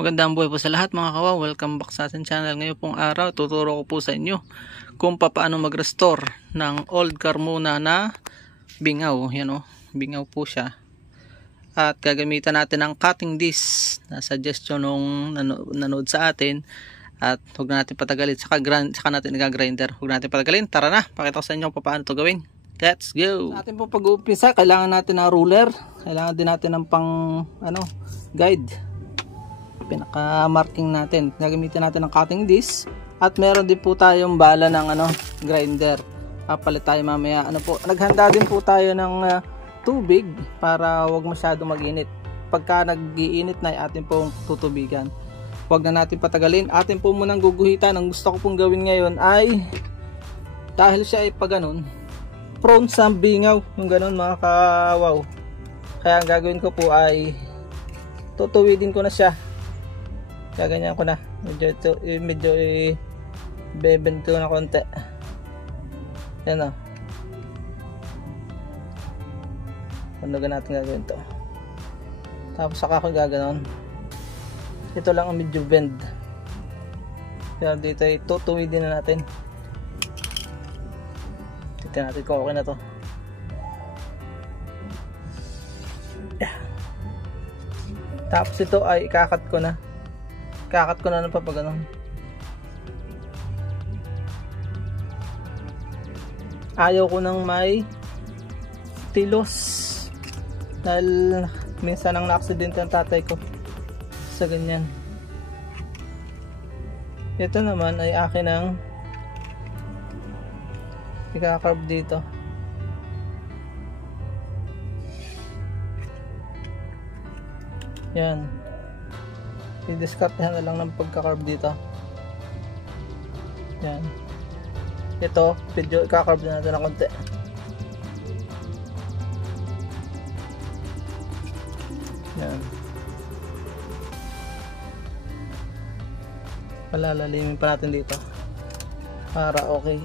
Magandang buhay po sa lahat mga kawaw. Welcome back sa ating channel. Ngayon pong araw, tuturo ko po sa inyo kung paano mag-restore ng old Carmona na bingaw. Yan o, bingaw po siya. At gagamitan natin ang cutting disc na suggestion nung nanood sa atin. At huwag na natin patagalin. Saka natin nag-grinder. Huwag natin patagalin. Tara na, pakita ko sa inyo kung paano ito gawin. Let's go! Sa atin po pag-uumpisa, kailangan natin ng ruler. Kailangan din natin ng guide. Pinaka-marking natin. Gagamitin natin ng cutting disc. At meron din po tayong bala ng grinder. Papalit tayo mamaya. Naghanda din po tayo ng tubig para wag masyado mag-init. Pagka nag-iinit na, atin pong tutubigan. Wag na natin patagalin. Atin po munang guguhitan. Ang gusto ko pong gawin ngayon ay, dahil siya ay pag-ganon, prone sa bingaw, yung ganon mga kawaw. Kaya ang gagawin ko po ay tutuwidin ko na siya. Gaganyan ko na. Medyo i-bebend ko na konti. Yan o. Pandagan natin gagawin to. Tapos saka ko gaganon. Ito lang ang medyo bend. Kaya dito ay tutuwidin na natin. Tignan natin kung okay na to. Tapos ito ay ikakat ko na. Ikakat ko na ng papaganon. Ayaw ko nang may tilos. Dahil minsan ang na-accident ang tatay ko sa ganyan. Ito naman ay akin ang ika-carve dito. Yan. I-discartehan na lang ng pagka-carve dito. Yan. Ito, video ika-carve na natin ng konti. Yan. Palalalimin pa natin dito para okay.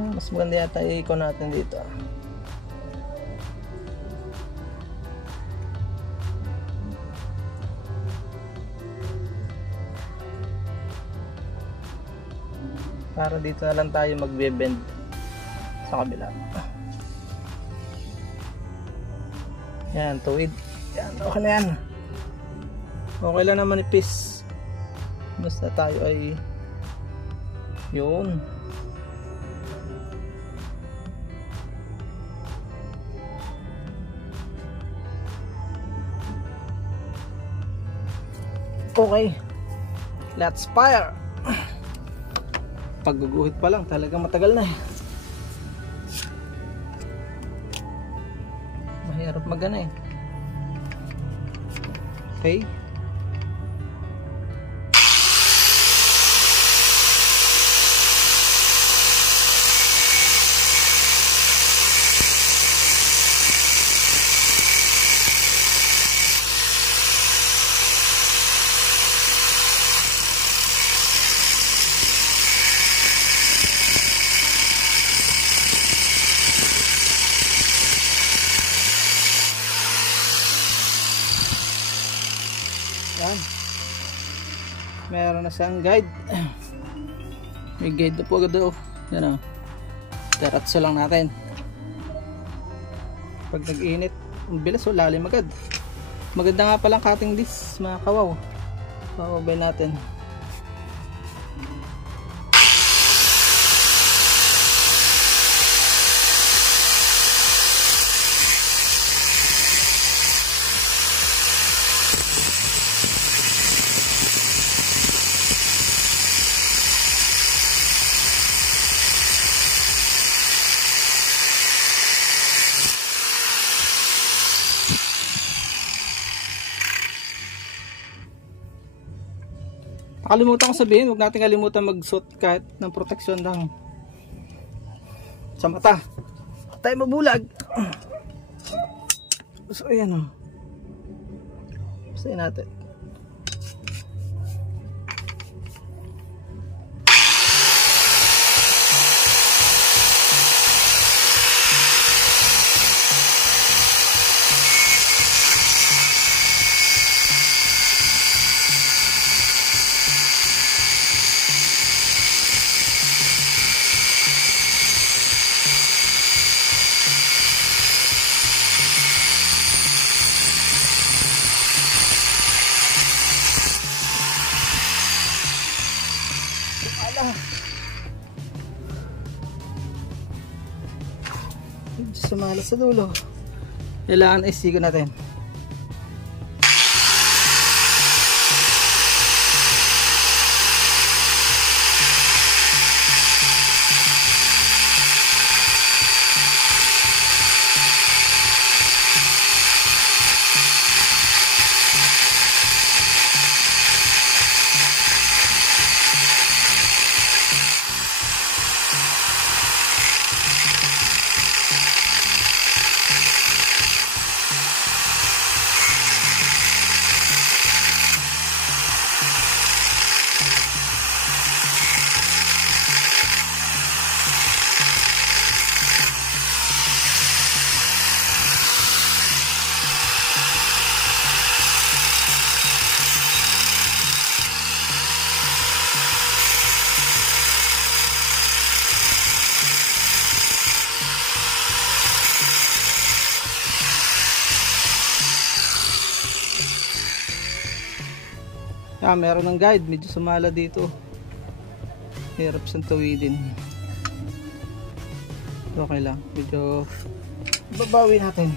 Mas maganda yata i-ikon natin dito. Para dito na lang tayo magbe-bend sa kabila. Yan, tuwid. Yan, okay na yan. Okay lang naman ipis. Basta tayo ay yun. Okay, let's fire. Pagguguhit pa lang talagang matagal na. Mahirap magana eh. Okay. Yan. Meron na siyang guide. May guide na po agad o. Yan o. Diretso lang natin. Pag nag-init, ang bilis o, lalim agad. Maganda nga palang cutting disc mga kawaw. Pababay natin. Nakalimutan ko sabihin, huwag natin kalimutan magsuot kahit ng proteksyon lang sa mata. Tayo mabulag. So ayan o. Basahin natin. sumala sa dulo. Kailangan isigo natin. Meron ng guide, medyo sumala dito. Hirap siyang tuwidin. Okay lang, medyo babawi natin.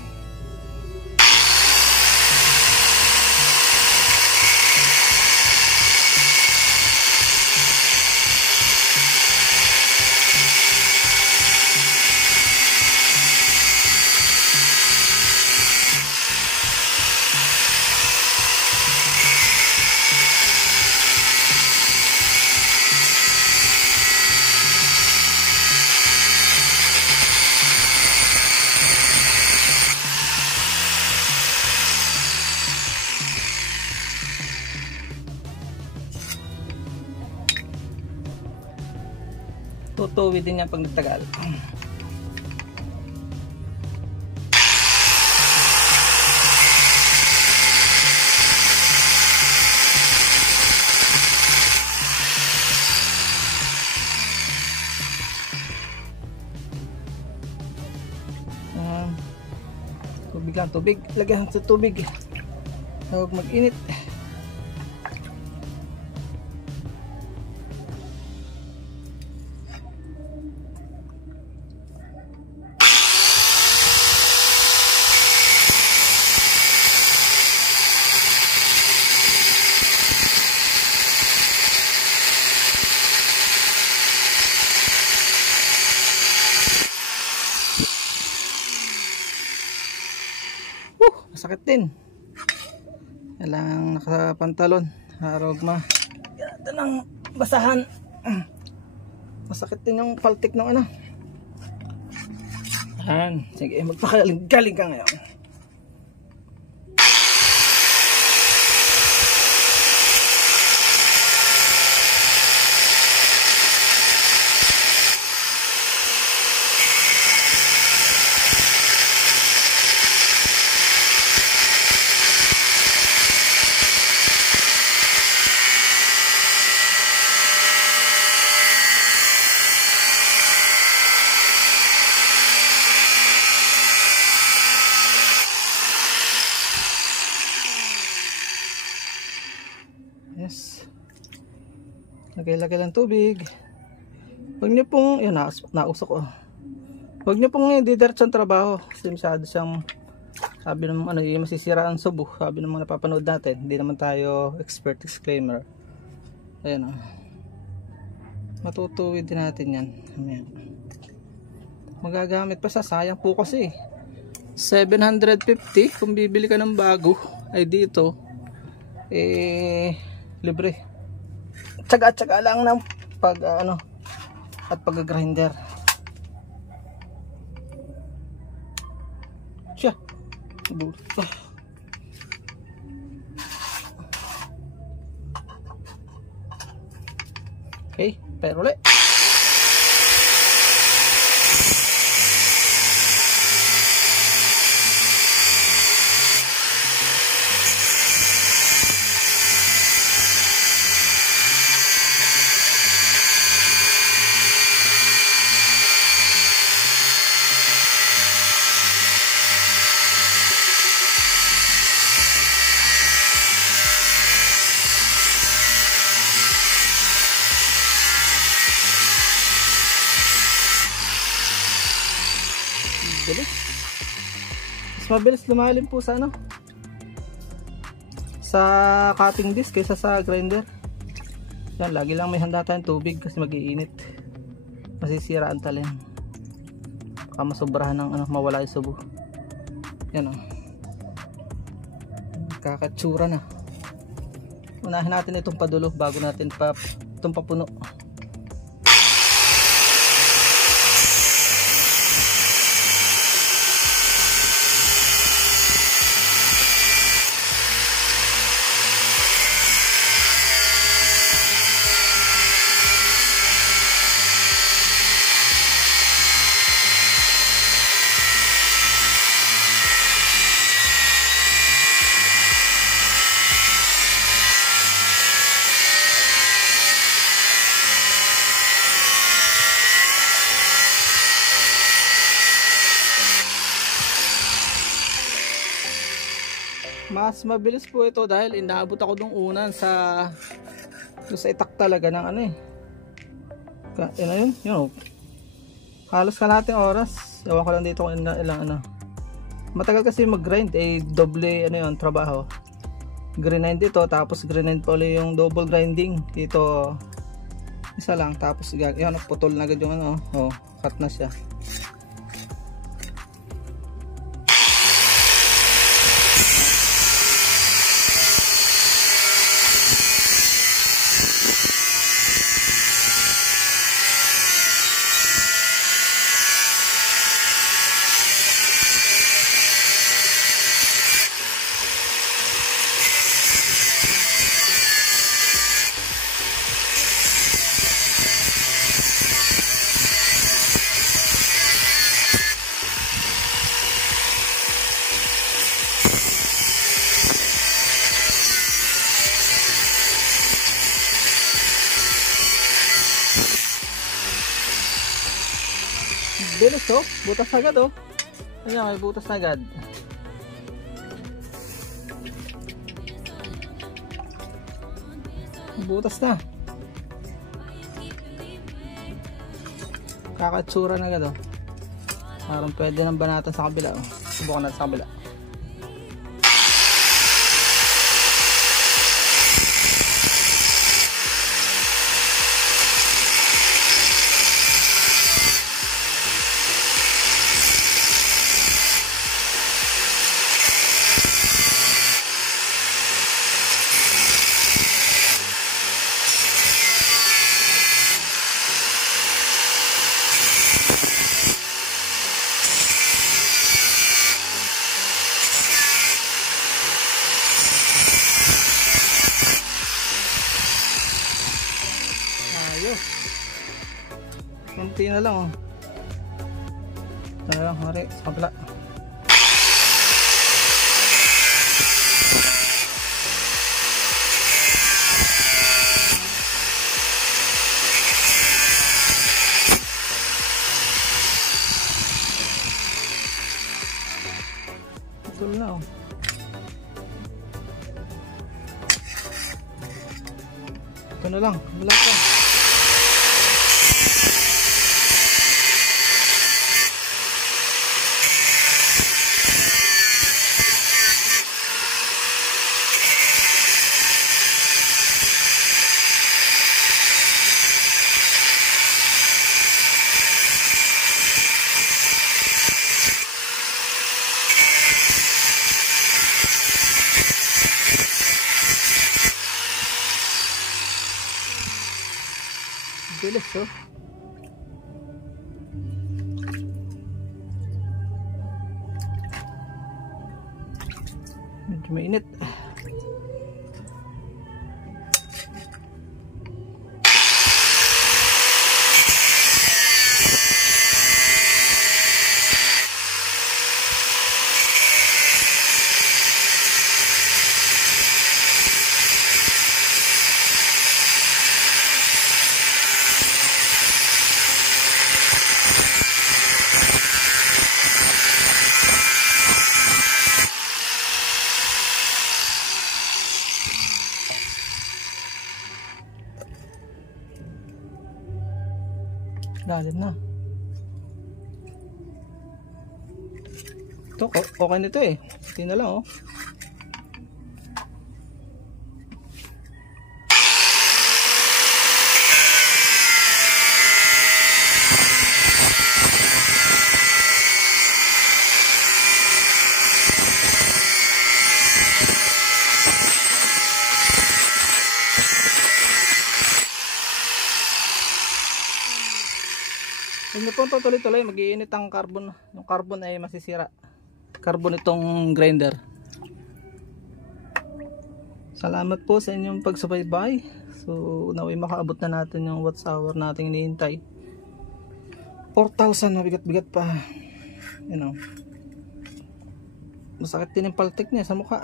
Tutuwid din yan pag nagtagal. Tubig lang, tubig. Lagyan sa tubig. Huwag mag-init. Masakit din. Kailangan nakapantalon. Arogma. Ito ng basahan. Masakit din yung paltik ng ano. Yan. Sige, magpakaling-galing ka ngayon. Yes. Lagay-lagay lang tubig. Huwag niyo pong, yun, nausok ko. Huwag niyo pong didiretso ang trabaho. Kasi masyado siyang, sabi ng ano, yung masisira ang subo. Sabi ng mga napapanood natin. Hindi naman tayo expert, disclaimer. Ayan o. Matutuwid din natin yan. Ayan. Magagamit pa sa sayang po kasi. 750 kung bibili ka ng bago. Ay dito. Libre. Tsaga-tsaga lang ng pag ano at pag-grinder. Siya. Okay, pero ulit. mabilis lumalim po sa ano, sa cutting disc kaysa sa grinder. Yan, lagi lang may handa tayong tubig kasi mag-iinit, masisira ang talim, baka masobrahan ng ano, mawala yung subo. Yan o, kakatsura na. Unahin natin itong padulo bago natin itong papuno. Mas mabilis po ito dahil inaabot ako nung unan sa itak talaga ng ano eh. Yun, halos kalahating oras. Ewan ko lang dito kung ilang ano. Matagal kasi mag-grind eh, doble ano yun, trabaho. Grind ito, tapos grind pa ulit yung double grinding. Dito isa lang, tapos yun, putol na agad yung ano, cut na siya. Bilis oh, butas agad oh. Ayan, may butas agad. Butas na. Kakatsura na agad oh. Parang pwede nang banatan sa kabila oh. Subukan natin sa kabila. Kunti na lang oh. Ito na lang, hari, sa kabila. Ito na oh. Ito na lang, wala pa. Bilis oh. Medyo mainit. Lalim na. Ito Ito, okay nito eh. Hindi na lang oh. Huwag niyo po tuloy-tuloy, mag-iinit ang carbon. Yung carbon ay masisira. Carbon itong grinder. Salamat po sa inyong pagsubaybay. So, naway makaabot na natin yung watts hour nating hinihintay. 4,000, mabigat-bigat pa. You know. Masakit din yung paltik niya sa mukha.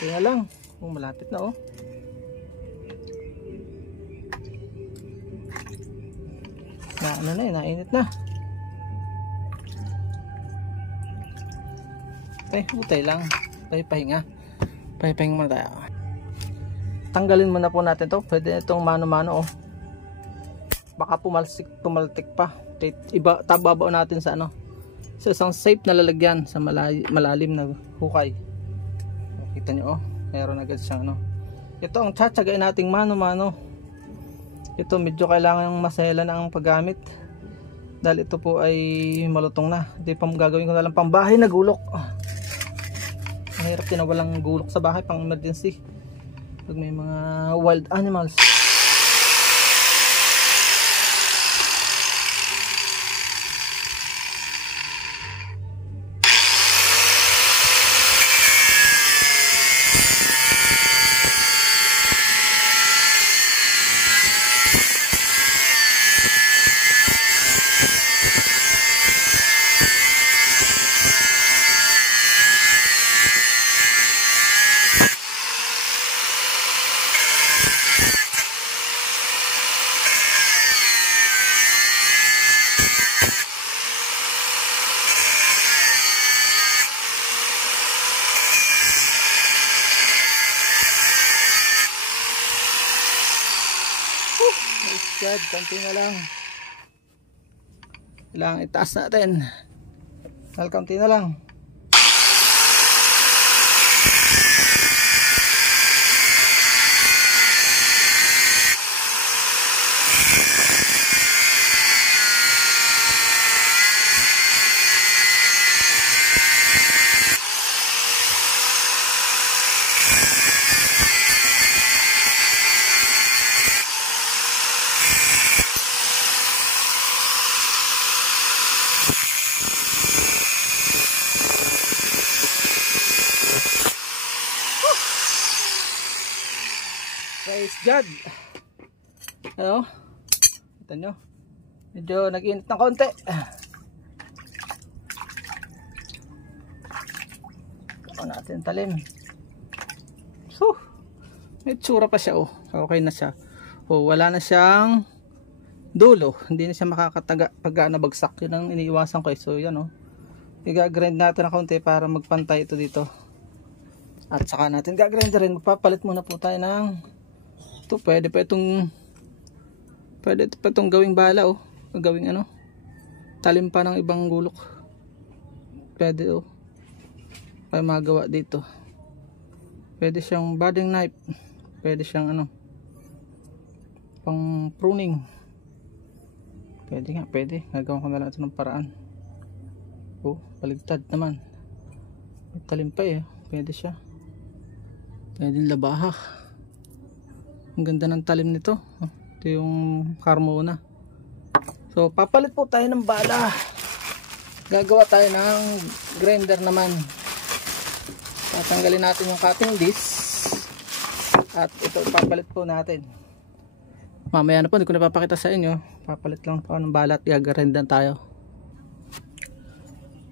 Ito na lang. Malapit na oh. Ano na eh, nainit na. Utay lang. Pahinga muna tayo. Tanggalin muna po natin to. Pwede itong mano-mano oh. Baka pumaltik pa. Tababaw natin sa ano. Sa isang safe na lalagyan sa malalim na hukay. Kita nyo oh, meron agad siyang ano. Ito ang tsatsagain nating mano-mano. Ito medyo kailangan masela na ang paggamit. Dahil ito po ay malutong na. Hindi pa gagawin ko na lang pambahay na gulok. Mahirap din na walang gulok sa bahay pang emergency. Pag may mga wild animals. God, konti na lang. Kailangan itaas natin. Konti na lang. Praise God. Ano? Kita nyo? Medyo nag-init ng konti. Ito natin talim. So, may tsura pa siya oh. Okay na siya. Oh, wala na siyang dulo. Hindi na siya makakataga pag nabagsak. Yun ang iniiwasan ko. So, yan oh. I-grind natin ng konti para magpantay ito dito. At saka natin gagrind rin. Magpapalit muna po tayo ng ito, pwede pa itong gawing bala oh. Gawing ano, talim pa ng ibang gulok. Pwede oh. Kaya magawa dito. Pwede siyang budding knife. Pwede siyang ano, pang pruning. Pwede nga, pwede. Gagawin ko na lang ito ng paraan. Oh, baligtad naman. May talim pa eh. Pwede siya. Pwede labaha. Ang ganda ng talim nito. Ito yung Carmona. So papalit po tayo ng bala. Gagawa tayo ng grinder naman. Tatanggalin natin yung cutting disc. At ito papalit po natin. Mamaya na po, hindi ko napapakita sa inyo. Papalit lang po ng bala at gagrindan tayo.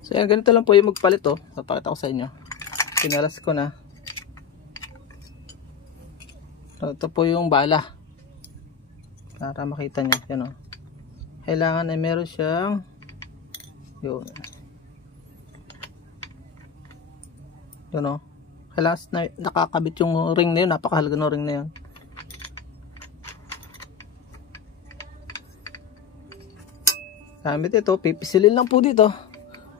So yan, ganito lang po yung magpalit oh. Papakita ko sa inyo. Pinalas ko na. So, ito po yung bala. Para makita nyo. Yan oh. Kailangan ay meron siyang yun. Yun oh. Kailangan na nakakabit yung ring na yun. Napakahalaga ng ring na yun. Gamit ito. Pipisilin lang po dito.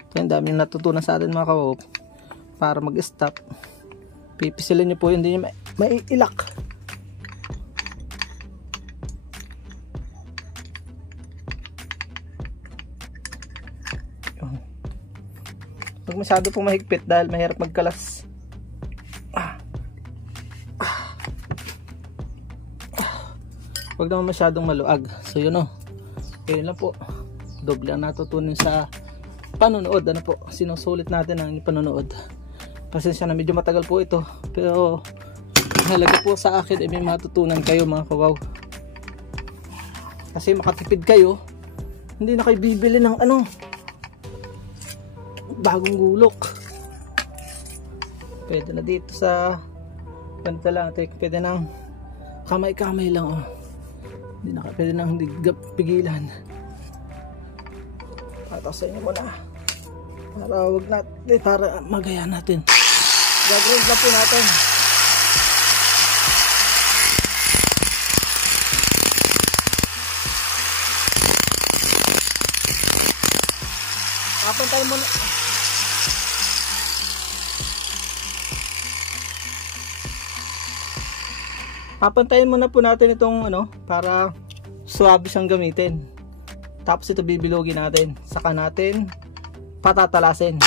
Ito yung daming natutunan sa atin mga kawop. Para mag-stop. Pipisilin nyo po yun. Hindi nyo maiilak. Huwag masyado pong mahigpit dahil mahirap magkalas. Huwag naman masyadong maluag. So yun o. Yun lang po. Doble ang natutunan sa panonood. Ano po? Sinusulit natin ang panonood. Pasensya na medyo matagal po ito. Pero halaga po sa akin ay may matutunan kayo mga kawaw. Kasi makatipid kayo. Hindi na kayo bibili ng ano bagong gulok. Pwede na dito sa ganito lang. Pwede nang kamay-kamay lang oh. Hindi na pwede nang pigilan. Patasin nyo muna para wag natin, para magaya natin. Gagawin na po natin. Papuntayin muna. Papuntayin muna po natin itong ano para suwabe siyang gamitin. Tapos ito bibilogin natin. Saka natin patatalasin.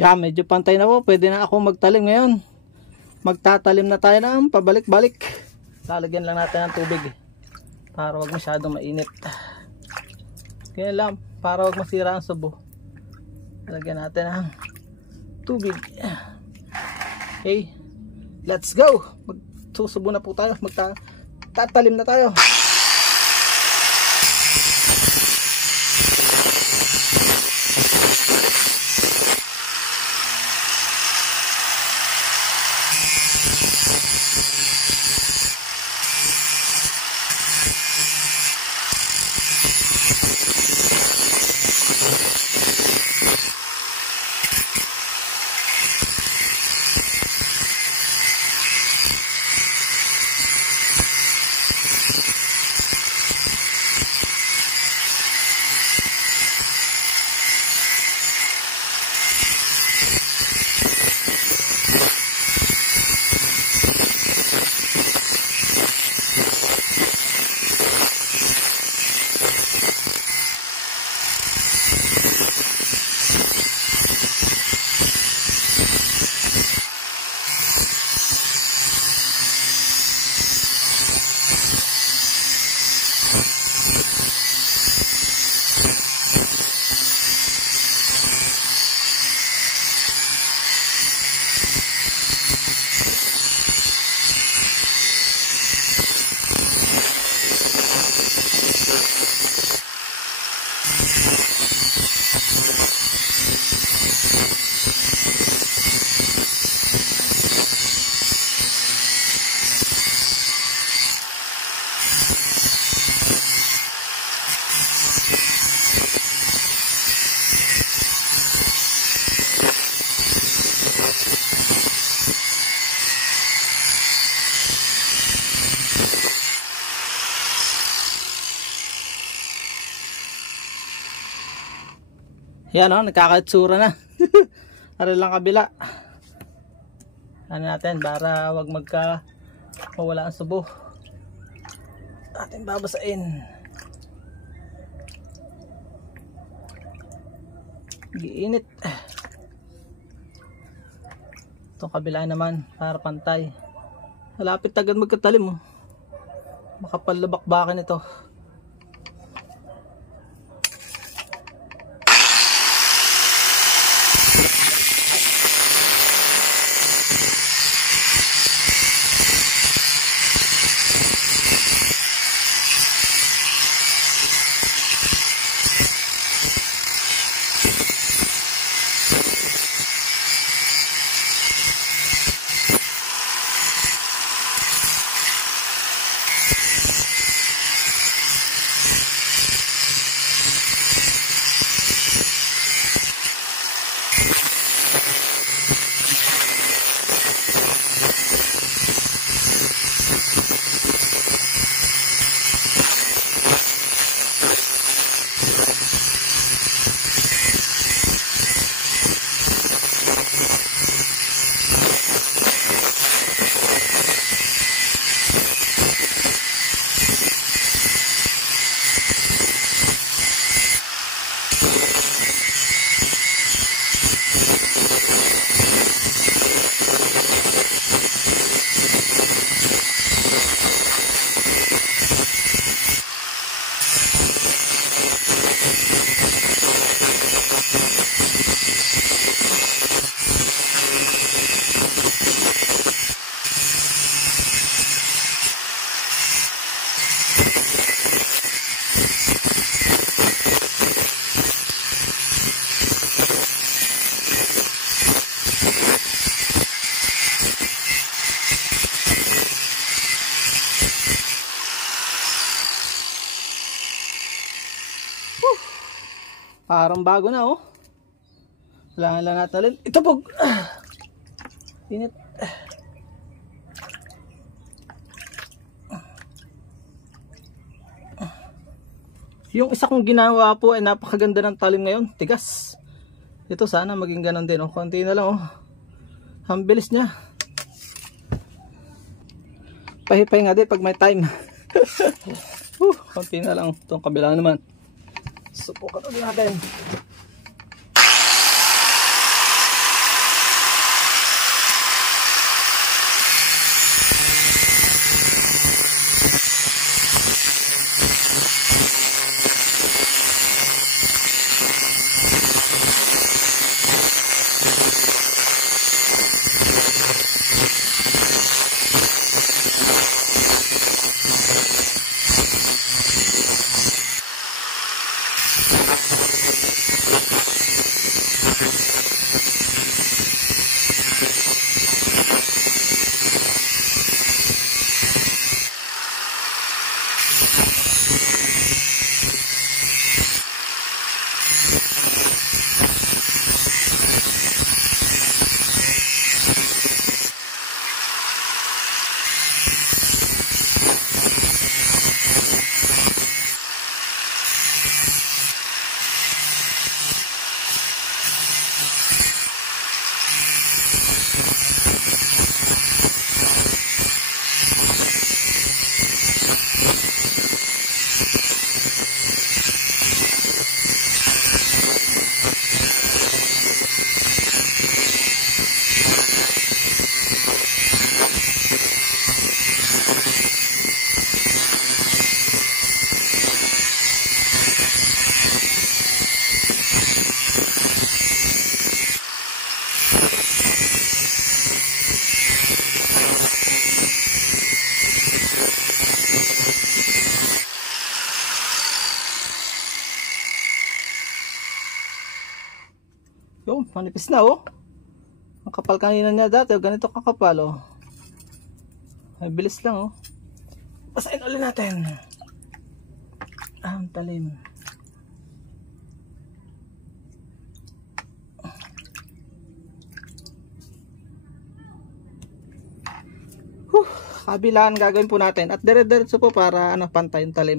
Yan, medyo pantay na po. Pwede na ako magtalim ngayon. Magtatalim na tayo ng pabalik-balik. Lalagyan lang natin ng tubig para wag masyadong mainit. Kaya lang, para wag masira ang subo. Lalagyan natin ng tubig. Okay, let's go. Magsusubo na po tayo. Magtatalim na tayo. Yan o, nagkakaitsura na. Aral lang kabila. Ano natin, para wag mawala ang subo. Ating babasain. Giinit. Itong kabila naman, para pantay. Malapit agad magkatalim. Makapalabakbakan ito. Parang bago na oh. Kailangan lang natin itubog. Init. Yung isa kong ginawa po ay napakaganda ng talim ngayon. Tigas. Ito sana maging ganon din oh. Konti na lang oh. Ang bilis niya. Pahipay nga din pag may time. Konti na lang. Itong kabila naman. Subukan ulit natin. manipis na oh. Ang kapal kanina niya dati, ganito kakapal oh. Ay bilis lang oh. Basahin ulit natin. Ang talim. Kabilaan gagawin po natin at dire-diretso po para ano, pantay yung talim.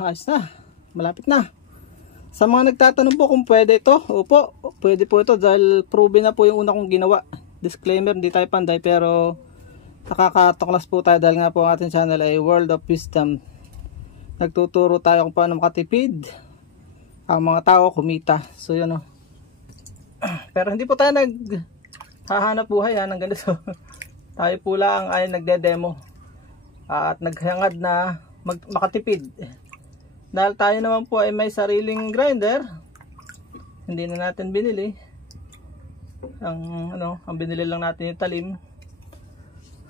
Ayos na, malapit na. Sa mga nagtatanong po kung pwede ito, opo, pwede po ito dahil proven na po yung una kong ginawa. Disclaimer, hindi tayo panday pero nakakatuklas po tayo dahil nga po ang ating channel ay World of Wisdom. Nagtuturo tayo kung paano makatipid ang mga tao kumita. So yun o. Pero hindi po tayo naghahanap buhay ng ganito. Tayo po lang ay nagde-demo at naghangad na makatipid. Dahil tayo naman po ay may sariling grinder, hindi na natin binili. Ang binili lang natin yung talim.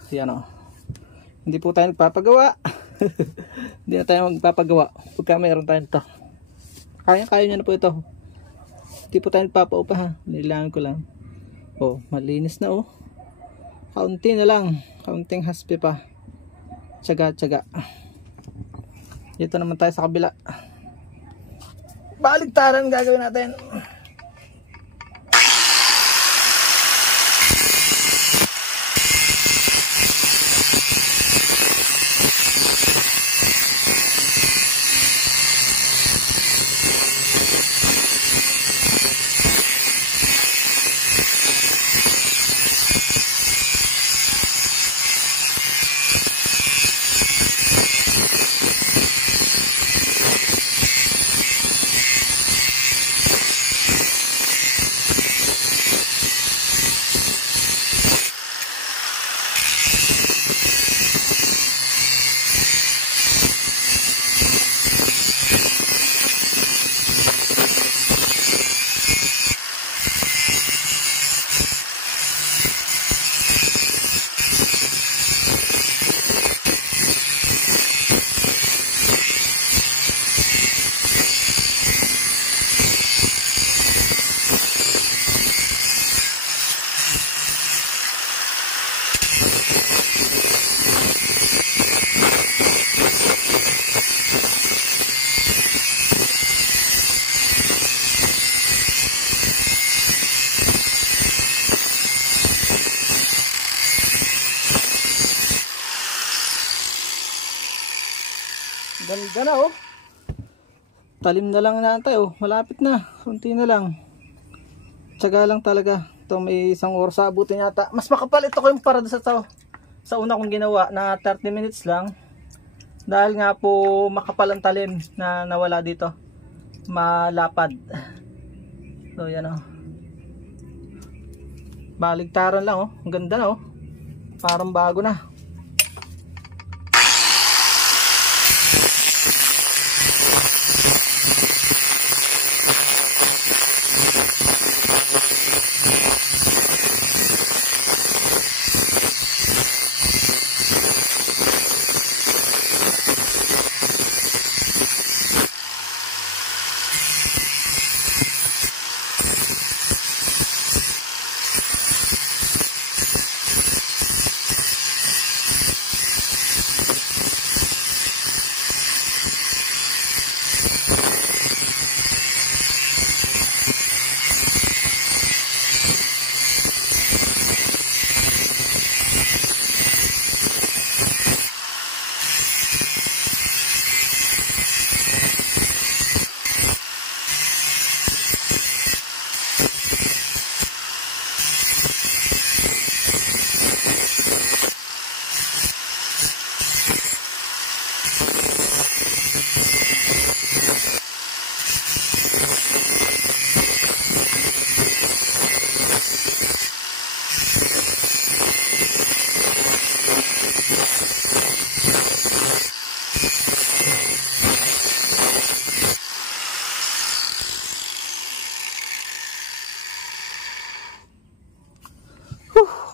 Yan o. Hindi po tayo nagpapagawa. Hindi na tayo magpapagawa pagka mayroon tayo ito. Kaya nyo na po ito. Hindi po tayo nagpapaupa ha. Nilangan ko lang. Oh, malinis na oh. Kaunti na lang. Kaunting haspe pa. Tsaga. Dito naman tayo sa kabila. Baligtaran gagawin natin. Ganda na oh. Talim na lang natin oh. Malapit na. Kunti na lang. Tsaga lang talaga. Ito may isang oras abutin yata. Mas makapal ito ko yung para sa una kong ginawa na 30 minutes lang. Dahil nga po makapal ang talim na nawala dito. Malapad. So yan o. Baligtaran lang o. Ang ganda na o. Parang bago na.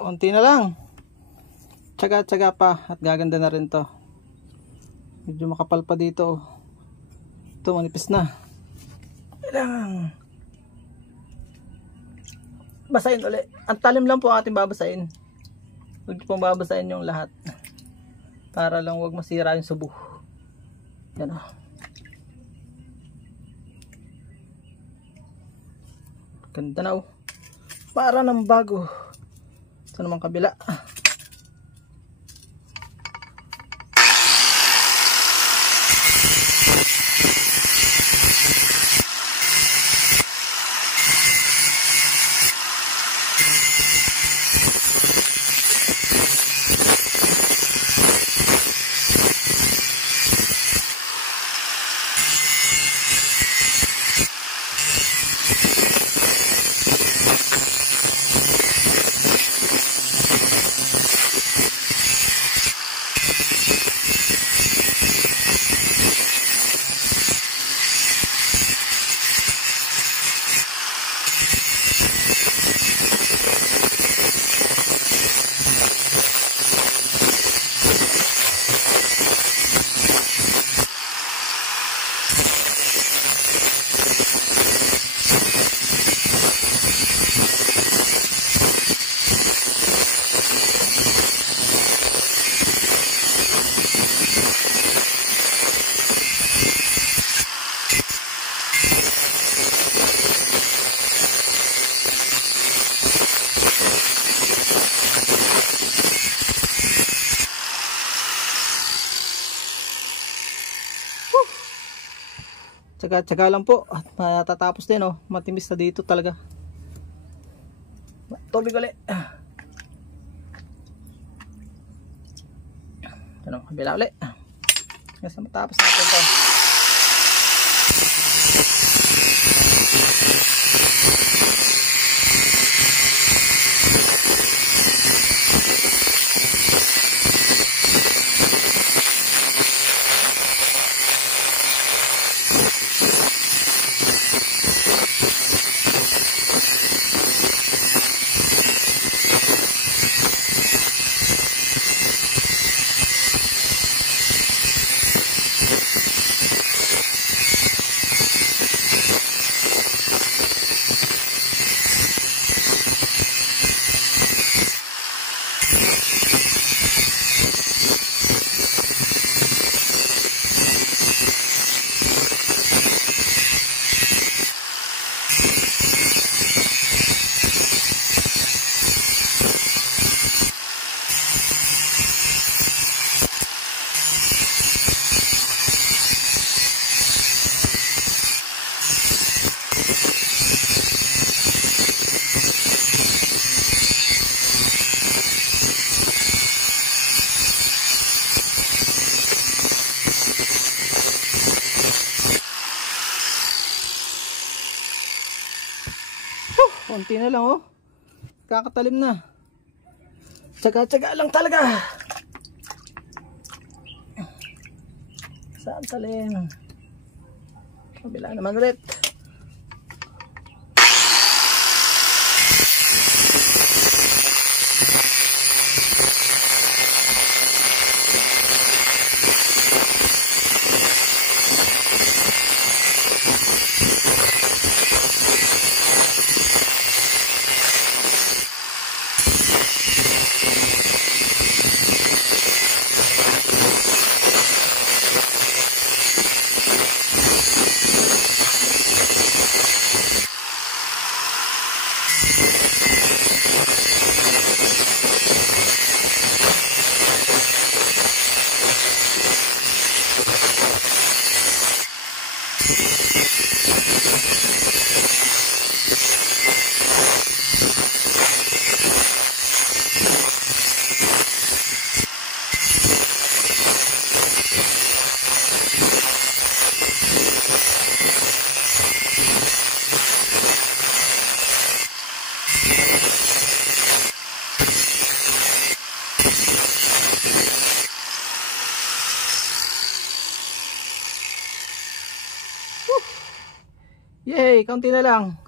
Konti na lang. Tsaga-tsaga pa at gaganda na rin to. Medyo makapal pa dito. Ito manipis na. Kailangan basahin ulit. Ang talim lang po ating babasahin. Huwag pong babasahin yung lahat. Para lang huwag masira yung subo. Yan o. Ganda na o. Para ng bago. Ito naman kabila. Tsaga-tsaga lang po at matatapos din oh. Matimis na dito talaga. Tubig ulit. Ito na kabila ulit. Kasi matapos natin ito. konti na lang oh. Kakatalim na. Tsaga-tsaga lang talaga. Saan talim? Kabila naman ulit. Yay, kaunti na lang.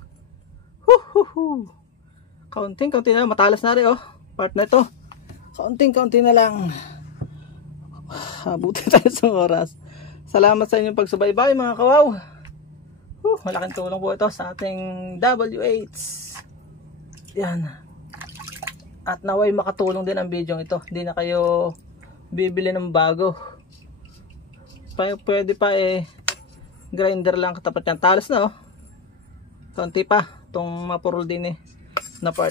Kaunti na lang. Matalas na rin oh. Part na ito. Kaunti na lang. Abuti tayo sa oras. Salamat sa inyong pagsubaybay mga kawaw. Malaking tulong po ito sa ating WH. Yan. At naway makatulong din ang video ito. Hindi na kayo bibili ng bago. Pwede pa grinder lang katapat yan. Talas na oh. Konti pa itong mapurol din na part.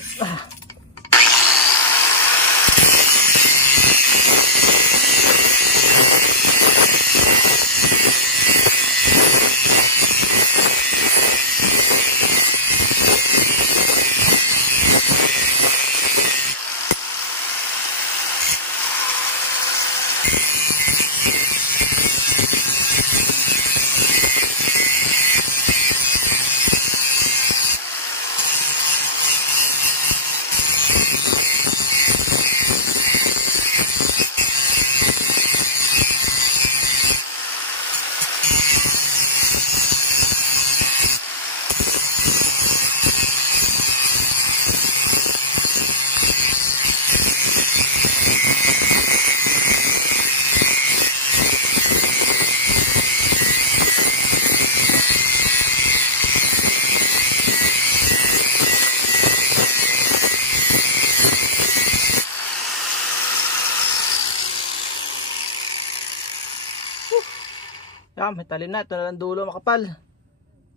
Yan, may talim na. Ito na lang dulo makapal.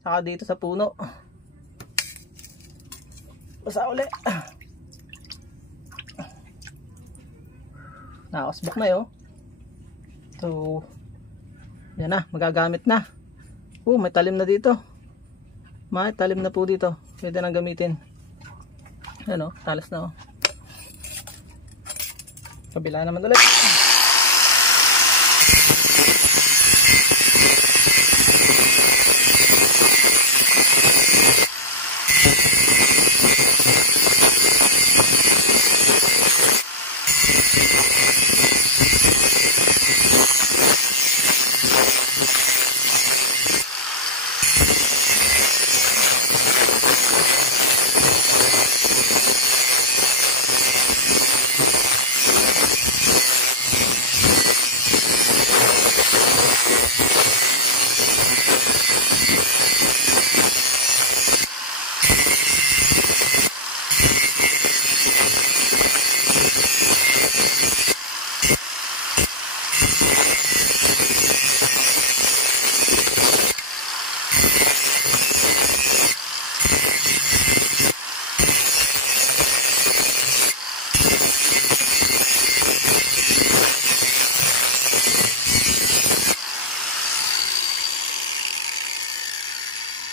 Saka dito sa puno. Basa uli. Nakasbok na yun. So, yan na. Magagamit na. May talim na dito. May talim na po dito. Pwede nang gamitin. Yan o, talas na o. Kabila naman ulit.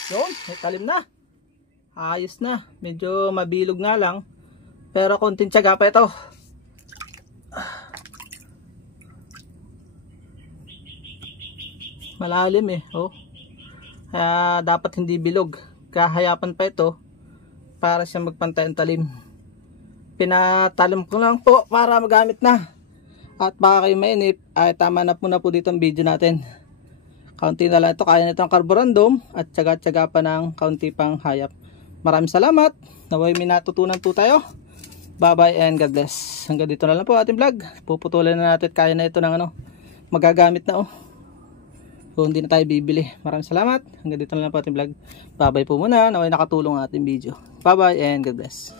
Yun, may talim na. Ayos na. Medyo mabilog nga lang. Pero konting tiyaga pa ito. Malalim oh. Kaya dapat hindi bilog. Kahayapan pa ito. para siya magpantay ang talim. Pinatalim ko lang po para magamit na. At baka kayo mainip, ay tama na po dito ang video natin. Kaunti na lang ito, kaya nito ang carborundum at tsaga-tsaga pa ng kaunti pang hayap. Maraming salamat. Naway may natutunan po tayo. Bye bye and God bless. Hanggang dito na lang po ating vlog. Puputulan na natin, kaya na ito ng magagamit na kung hindi na tayo bibili. Maraming salamat. Hanggang dito na lang po ating vlog. Bye bye po muna. Naway nakatulong ang ating video. Bye bye and God bless.